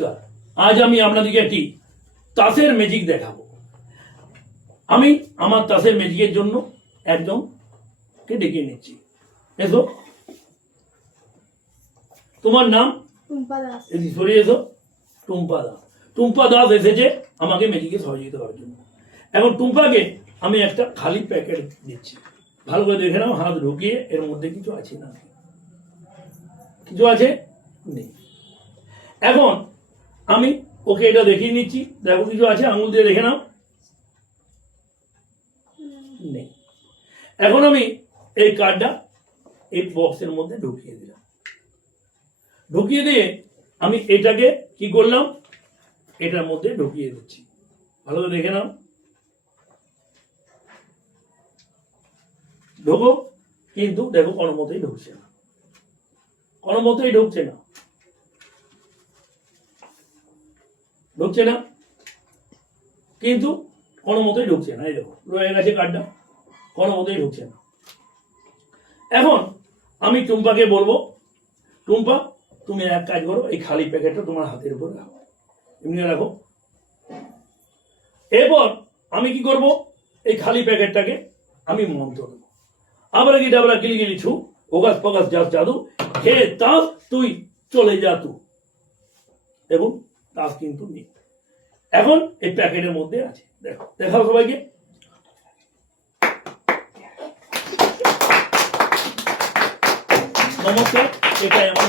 নমস্কার। আজ আমি আপনাদেরকে একটি তাসের ম্যাজিক দেখাবো। আমি আমার তাসের ম্যাজিকের জন্য একজনকে ডেকে নিচ্ছি। এসো, তোমার নাম? টুম্পা দাস। সরে এসো। টুম্পা দাস। টুম্পা দাস এসেছে আমাকে ম্যাজিকে সহযোগিতা করার জন্য। এখন টুম্পাকে আমি একটা খালি প্যাকেট দিচ্ছি। ভালো করে দেখে নাও, হাত ঢুকিয়ে এর মধ্যে কিছু আছে না, কিছু আছে নেই। এখন আমি ওকে এটা দেখিয়ে নিচ্ছি, দেখো কিছু আছে, আঙুল দিয়ে দেখে নাও, নেই। এখন আমি এই কার্ডটা এই বক্সের মধ্যে ঢুকিয়ে দিলাম। ঢুকিয়ে দিয়ে আমি এটাকে কি করলাম, এটার মধ্যে ঢুকিয়ে দিচ্ছি। ভালো করে দেখে নাও, ঢোকো, কিন্তু দেখো কোনো মতেই ঢুকছে না, কোনো মতেই ঢুকছে না, ঢুকছে না, কিন্তু কোনো মতেই ঢুকছে না। এই দেখো রয়ে গেছে কার্ডটা, কোনো মতেই ঢুকছে না। এখন আমি টুম্পাকে বলবো, টুম্পা তুমি এক কাজ করো, এই খালি প্যাকেটটা তোমার হাতের উপর রাখো, এমনি রাখো। এরপর আমি কি করব, এই খালি প্যাকেটটাকে আমি মন্ত্র দেবো। আবার কি ডাবলা গিলি গিলি ছু, ওগাস পগাস যাস জাদু, হে তাস তুই চলে যা তু। এবং তাস কিন্তু নেই, এখন এই প্যাকেটের মধ্যে আছে। দেখো, দেখাও সবাইকে। নমস্কার, এটাই আমার